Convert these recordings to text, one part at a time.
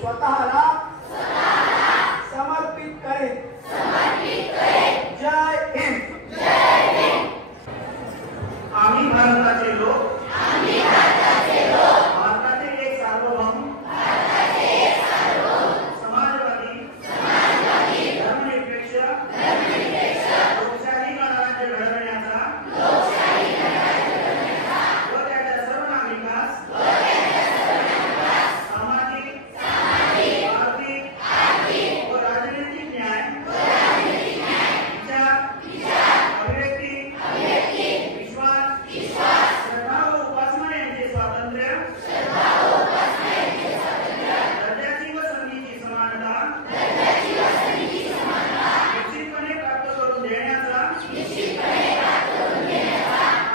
स्वतःला समर्पित करेन। जय हिंद। आम्ही भारताचे लोक भारताचे एक सार्वभौम समाजवादी धर्मनिरपेक्ष लोकशाही गणराज्य घडवण्याचा व त्याच्या सर्व नागरिकांस सामाजिक आर्थिक व राजनैतिक न्याय विचार अभिव्यक्ती विश्वास श्रद्धा व उपासना यांचे स्वातंत्र्य दर्जाची व संधीची समानता निश्चितपणे प्राप्त करून देण्याचा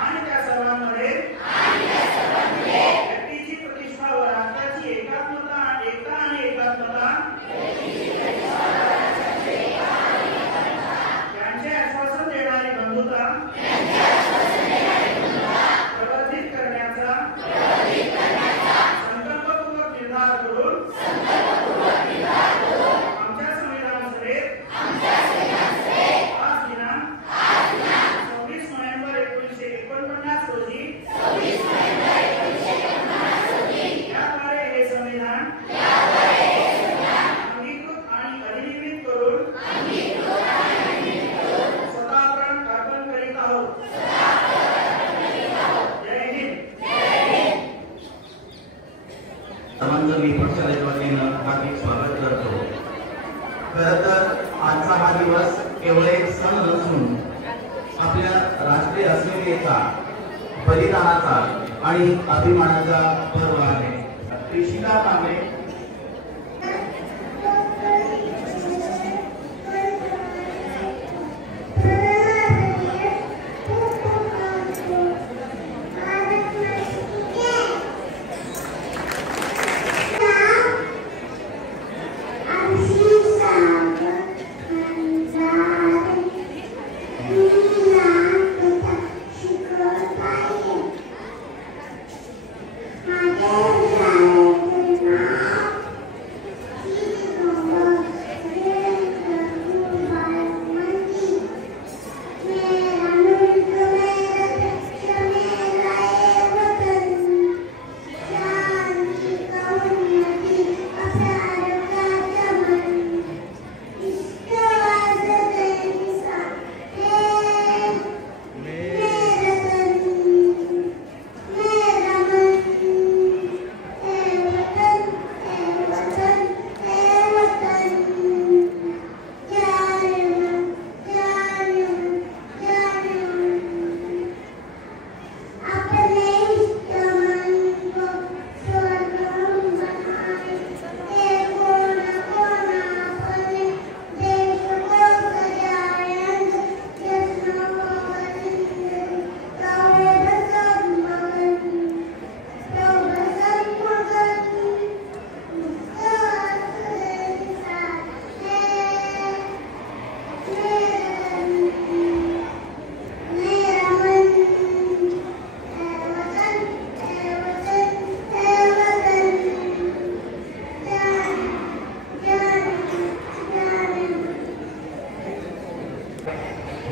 आणि त्या सर्वांमध्ये व्यक्तीची प्रतिष्ठा व राष्ट्राची एकता आणि एकात्मता यांचे आश्वासन देणारी बंधुता प्रवर्धित करण्याचा संकल्पपूर्वक निर्धार करून आमच्या संविधानासभेत आज दिनांक 26 नोव्हेंबर 1949 रोजी याद्वारे हे संविधान अंगीकृत आणि अधिनियमित करून स्वतः आपण अर्पण करीत आहोत। जय हिंद। सर्वांचं मी पक्षाच्या वतीनं हार्दिक स्वागत करतो। खरं तर आजचा हा दिवस केवळ एक सण नसून आपल्या राष्ट्रीय अस्मितेचा बलिदानाचा आणि अभिमानाचा पर्व आहे। ऋषिका कांबळे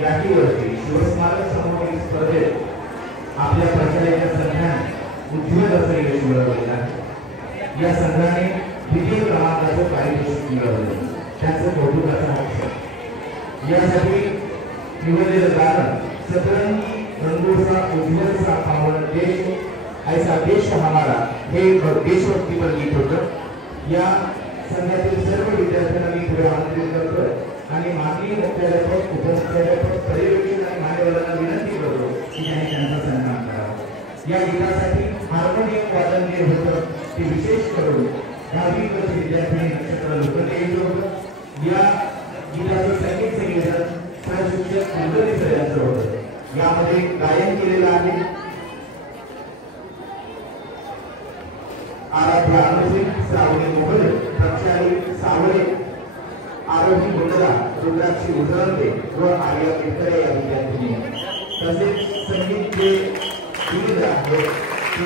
याकीवरती शिवस्मारक समोरील स्पर्धेत आपल्या प्रचाराच्या संघाने उज्ज्वल असं यश मिळवलेलं आहे। या संघाने द्वितीय क्रमांकाचं पारितोषिक मिळवलं, त्याचं कौतुकाचा हक्क। यासाठी निवडलेलं गाणं सतरंगी रंगोसा उज्ज्वल सा पावन देश ऐसा देश हमारा हे देशभक्तीपर गीत होतं। या संघातील सर्व विद्यार्थ्यांना मी पुढे आमंत्रित करतो आणि मागणी मुख्याध्यापक उपमुख्याध्यापक पर्यवेक्षक आणि मान्यवरांना विनंती करतो की त्यांनी त्यांचा सन्मान करावा। या गीतासाठी हार्मोनियम वादन जे होतं ते विशेष करून 10वी वर्षीय विद्यार्थी नक्षत्र लोखंडे यांचं होतं। या गीताचं संगीत संयोजन प्रशिक्षक कुलकर्णी सर यांचं होतं। यामध्ये गायन केलेलं आहे आराध्या अनुसिंग श्रावणी मोहरे प्रक्षाली सावळे आरोही मुंडरा रुद्राक्षी उजळंदे व आर्या केतकरे या विद्यार्थ्यांनी तसेच संगीत जे दिलेलं आहे ते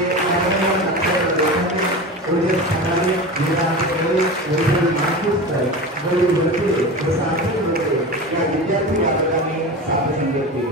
विद्यार्थी बालकांनी साधन घेतले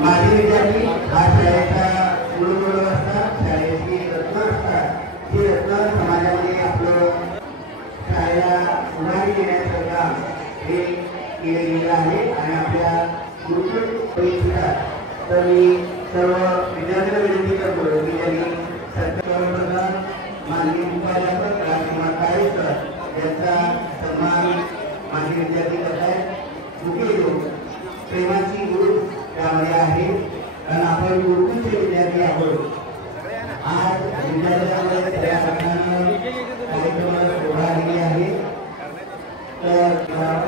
माझे विद्यार्थी हा शाळेचा मूळ असतात, शाळेची रत्न असतात. ही रत्न समाजामध्ये आपलं शाळेला उभारी देण्याचं काम हे केले गेलं आहे आणि आपल्या गुरुकुल तर मी सर्व विद्यार्थ्यांना विनंती करतो की त्यांनी सरकारप्रधान माननीय मुख्याध्यापक राजकुमार काळेकर यांचा सन्मान माझे विद्यार्थी करत आहेत. मुख्य लोक प्रेमाची गुरु त्यामध्ये आहे कारण आपण गुरुकुलचे विद्यार्थी आहोत. आज विद्यार्थ्यांमध्ये त्या कारणानं कार्यक्रमाला शोभा आलेली आहे. तर तुम्हाला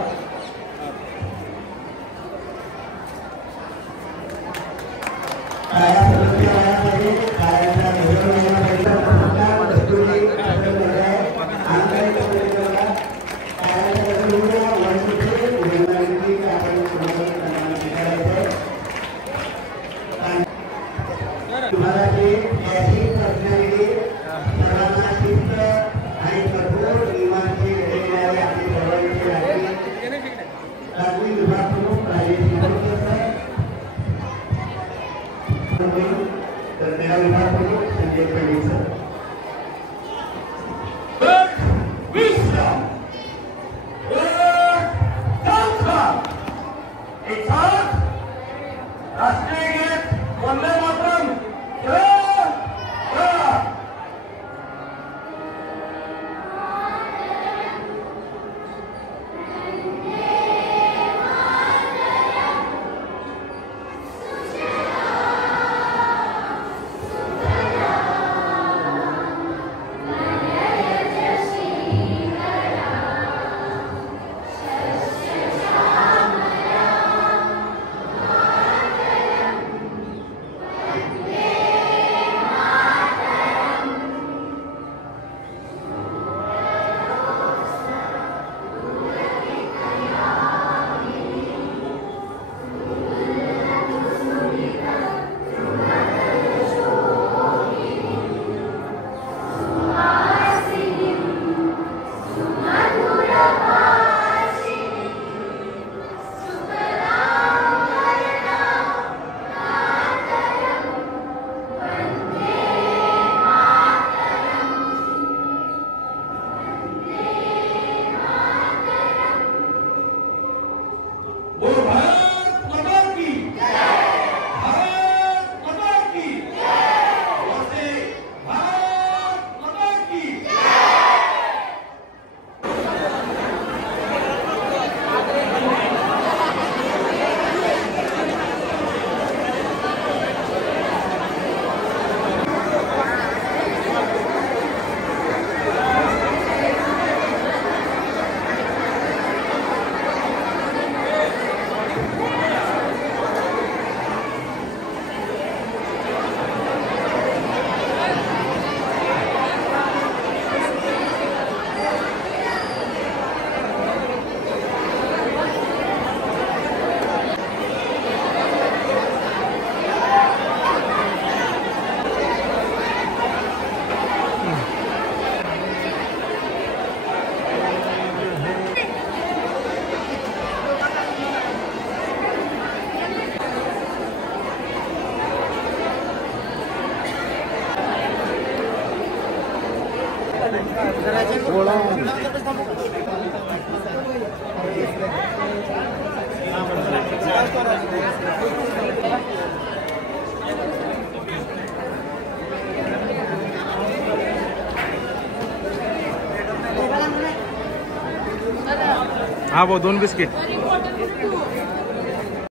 हा भाऊ 2 बिस्किट